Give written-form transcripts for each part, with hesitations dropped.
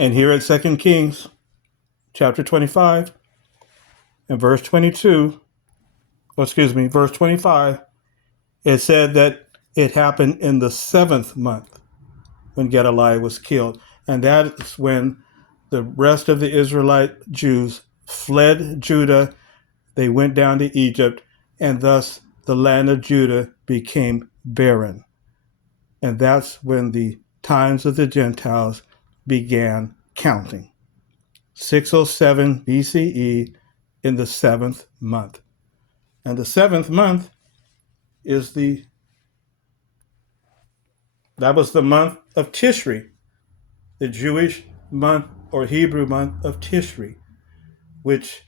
And here at 2 Kings chapter 25 and verse 22, verse 25, it said that it happened in the 7th month when Gedaliah was killed. And that is when the rest of the Israelite Jews fled Judah. They went down to Egypt, and thus the land of Judah became barren. And that's when the times of the Gentiles began counting. 607 BCE in the 7th month. And the 7th month is that was the month of Tishri, the Jewish month or Hebrew month of Tishri, which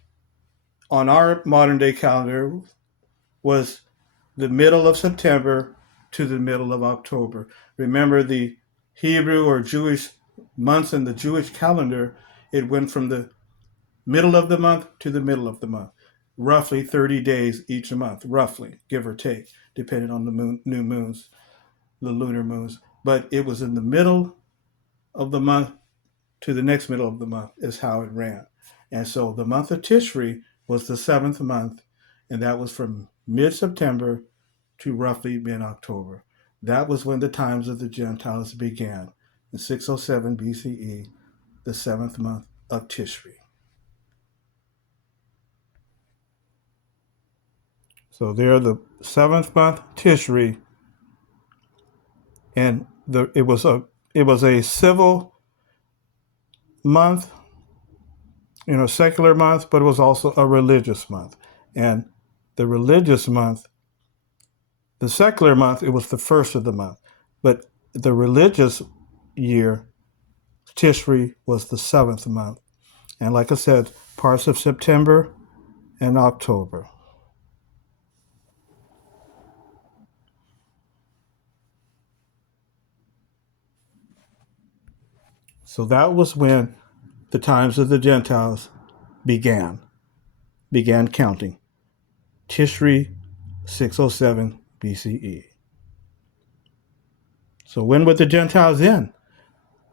on our modern day calendar was the middle of September to the middle of October. Remember, the Hebrew or Jewish months in the Jewish calendar, it went from the middle of the month to the middle of the month, roughly 30 days each month, roughly, give or take, depending on the new moons, the lunar moons. But it was in the middle of the month to the next middle of the month is how it ran. And so the month of Tishri was the 7th month, and that was from mid-September to roughly mid-October. That was when the times of the Gentiles began, in 607 BCE, the 7th month of Tishri. So there, the 7th month Tishri, and it was a civil month, secular month, but it was also a religious month. And the religious month, the secular month, it was the first of the month, but the religious year, Tishri, was the 7th month. And like I said, parts of September and October. So that was when the times of the Gentiles began counting. Tishri, 607 BCE. So when would the Gentiles end?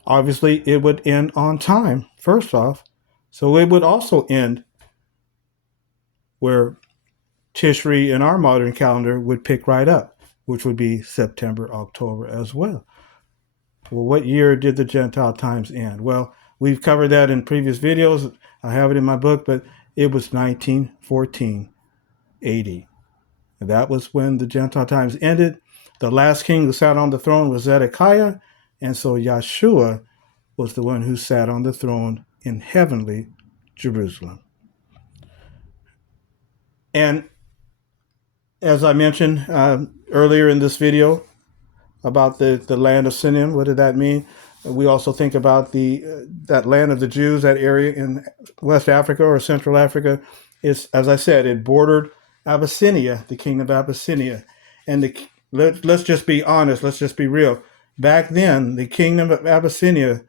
Obviously, it would end on time, first off. So it would also end where Tishri in our modern calendar would pick right up, which would be September, October as well. Well, what year did the Gentile times end? Well, we've covered that in previous videos. I have it in my book, but it was 1914 AD. And that was when the Gentile times ended. The last king who sat on the throne was Zedekiah, and so Yeshua was the one who sat on the throne in heavenly Jerusalem. And as I mentioned earlier in this video about the land of Sinim, what did that mean? We also think about that land of the Jews, that area in West Africa or Central Africa. Is, as I said, it bordered Abyssinia, the kingdom of Abyssinia. And let's just be honest, let's just be real. Back then, the kingdom of Abyssinia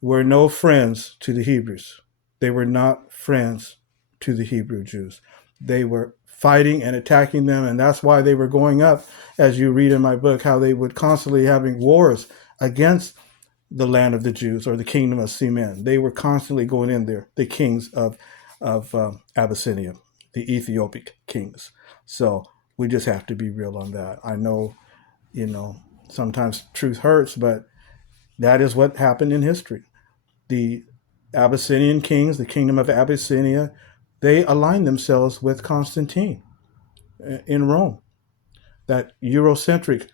were no friends to the Hebrews. They were not friends to the Hebrew Jews. They were fighting and attacking them, and that's why they were going up, as you read in my book, how they would constantly having wars against the land of the Jews or the kingdom of Sinim. They were constantly going in there, the kings of Abyssinia, the Ethiopic kings. So we just have to be real on that. I know, sometimes truth hurts, but that is what happened in history. The Abyssinian kings, the kingdom of Abyssinia, they aligned themselves with Constantine in Rome, that Eurocentric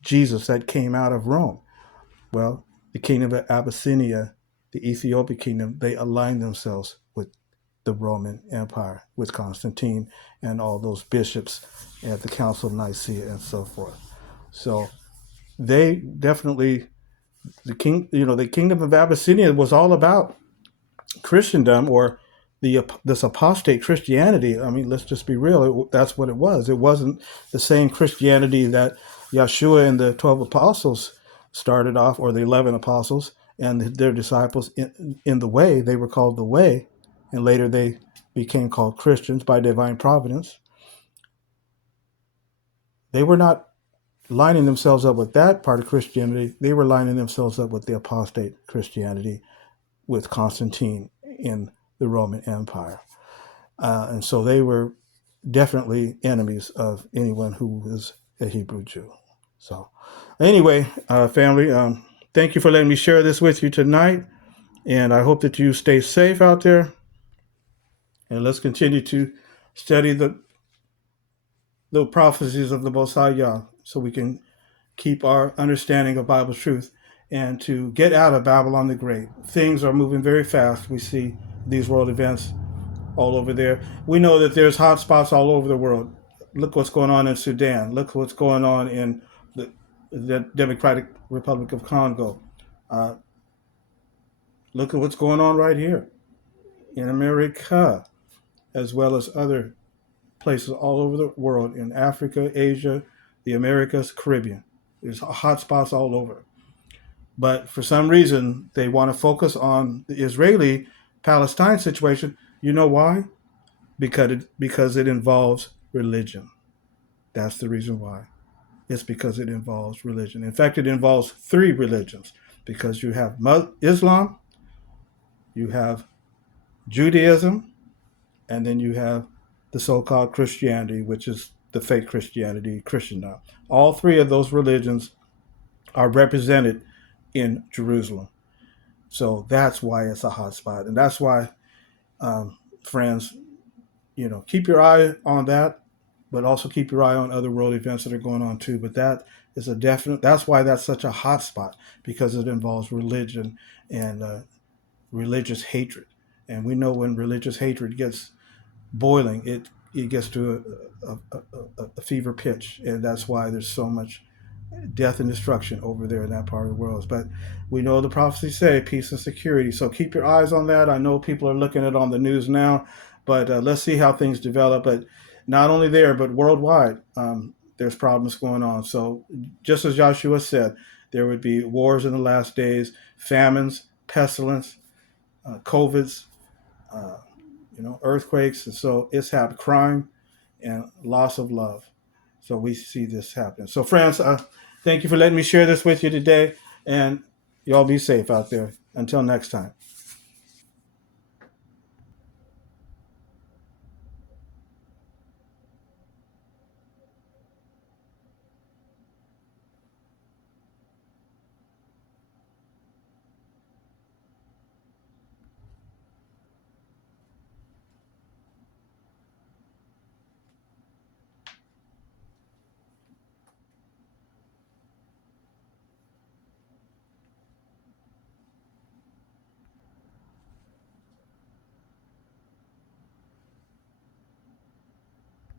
Jesus that came out of Rome. Well, the kingdom of Abyssinia, the Ethiopic kingdom, they aligned themselves with the Roman Empire, with Constantine and all those bishops at the Council of Nicaea and so forth. So they definitely, the kingdom of Abyssinia was all about Christendom, or this apostate Christianity. I mean, let's just be real. That's what it was. It wasn't the same Christianity that Yeshua and the 12 apostles started off, or the 11 apostles and their disciples in the way. They were called the way, and later they became called Christians by divine providence. They were not lining themselves up with that part of Christianity, they were lining themselves up with the apostate Christianity with Constantine in the Roman Empire. And so they were definitely enemies of anyone who was a Hebrew Jew. So, anyway, family, thank you for letting me share this with you tonight. And I hope that you stay safe out there. And let's continue to study the prophecies of the Most High Yah so we can keep our understanding of Bible truth and to get out of Babylon the Great. Things are moving very fast. We see these world events all over there. We know that there's hot spots all over the world. Look what's going on in Sudan. Look what's going on in the Democratic Republic of Congo. Uh, Look at what's going on right here in America, as well as other places all over the world in Africa, Asia, the Americas, Caribbean. There's hot spots all over. But for some reason, they want to focus on the Israeli Palestine situation. You know why? Because it involves religion. That's the reason why. It's because it involves religion. In fact, it involves three religions because you have Islam, you have Judaism, and then you have the so-called Christianity, which is the fake Christianity, Christian now. All three of those religions are represented in Jerusalem. So that's why it's a hot spot. And that's why, friends, keep your eye on that, but also keep your eye on other world events that are going on too. But that is that's why that's such a hot spot, because it involves religion and religious hatred. And we know when religious hatred gets boiling, it gets to a fever pitch. And that's why there's so much death and destruction over there in that part of the world. But we know the prophecies say peace and security. So keep your eyes on that. I know people are looking at it on the news now, but let's see how things develop. But not only there, but worldwide, there's problems going on. So just as Joshua said, there would be wars in the last days, famines, pestilence, COVIDs, earthquakes. And so it's happened, crime and loss of love. So we see this happen. So friends, thank you for letting me share this with you today. And y'all be safe out there. Until next time.